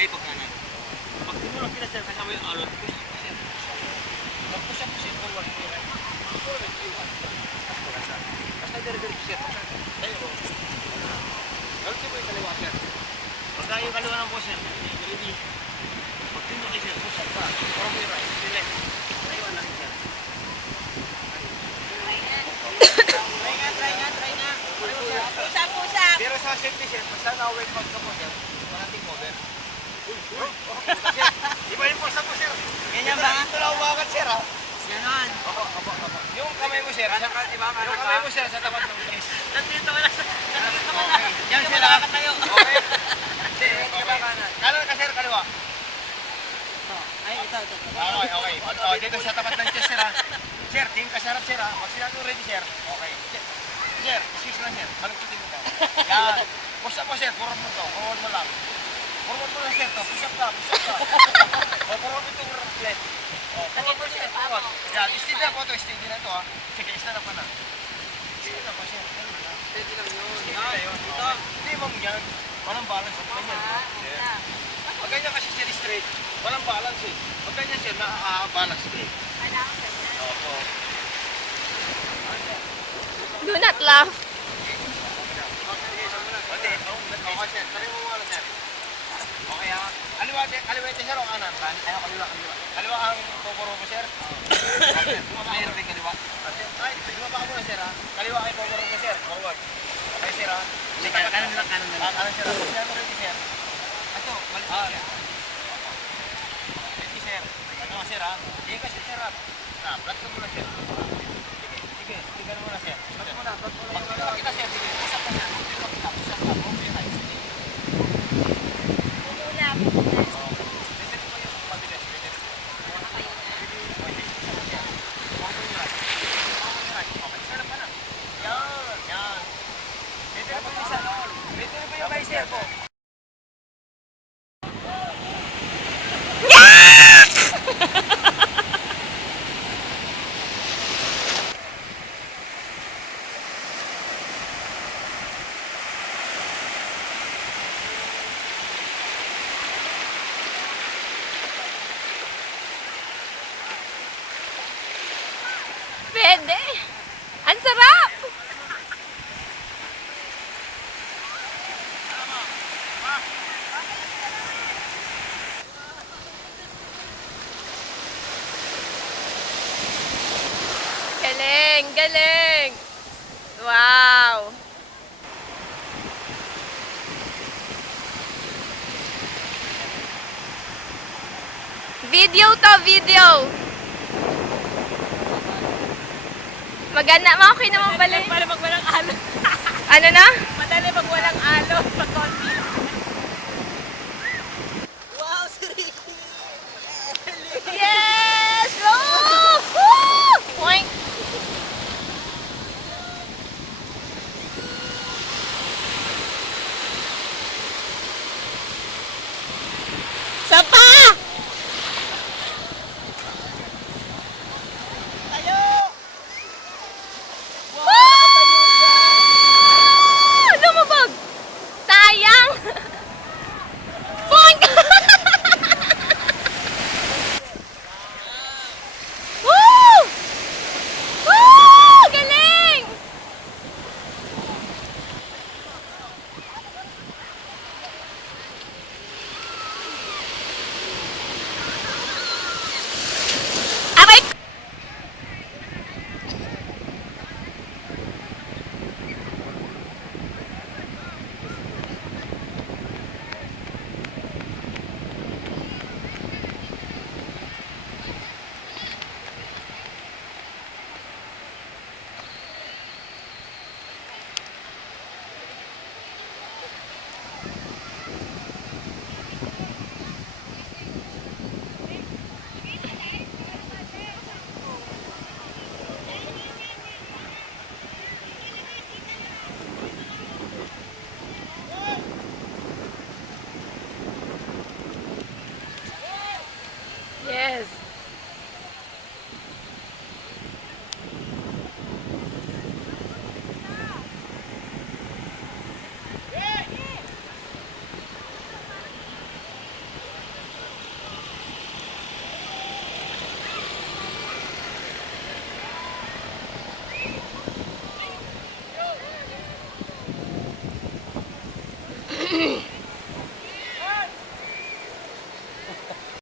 ay pagkanan. Pag tinulak kita sir, kasama yung alon, push up sir. Mag-push up sir, forward sir. Forward, iwan. Basta dire-diretso sir. Tayo ko. Gawin mo yung kaliwa sir. Pagka yung kaliwa ng boss sir, ready. Pag tinulak sir, push up pa. Parang may right, left. Iwan na rin sir. Try nga. Push up. Pero sa safety sir, basta na-wake out ka po sir, walang take over. Iba yung force po sir. Ganyan ba? Ito lang umakat sir ha. Ganon. Opo. Yung kamay mo sir, yung kamay mo sir sa tapat ng chest. Nandito ka lang. Yan sila. Okay. Kanan ka sir, kaliwa. Ay, ito. Okay. Dito sa tapat ng chest sir ha. Sir, tingin ka sa harap sir ha. Pag sinabi mo ready sir. Okay. Sir, excuse lang sir. Malagputin mo daw. Yan. Push up mo sir, forward mo to. Forward mo lang. Forward mo lang sir to. Push up ka. Forward mo itong left. Forward mo sir, forward. Yan, steady na po ito. Steady na ito ha. Sige, stand up ka na. Steady na po sir. Steady lang yun. Steady na yun. Hindi mo yan. Walang balance. Pag ganyan kasi sir straight, walang balance eh. Pag ganyan sir, balance eh. Opo. Do not laugh. Okay, sir. Tari mo muna, sir. Okay, ha? Kaliwa ito, sir, o kanan? Kaliwa. Kaliwa ang poporo mo, sir? Okay, mayroon din kaliwa. Ay, dumaba ka muna, sir, ha? Kaliwa ay poporo mo, sir. Forward. Okay, sir, ha? Kanan lang. Kanan, sir. Sir, mo ready, sir. Ito, balik mo, sir. Ready, sir. Ano, sir, ha? Sige kasi, sir, ha? Flat ka muna, sir. Sige, tignan muna, sir. Pag tinulak kita, sir, sige, usap ka, sir. Pwede. Ang sarap. Galing. Wow. Video. Maganda, okay naman pala. Para pag walang alon. Ano na? Madali pag walang alon. Pag konti. Wow, si Ricky! Yes! Oh! Woo! Point. Sapa! Lumabog! Sayang! Point! Woo! Woo! Galing! Aray! Yes. Woo!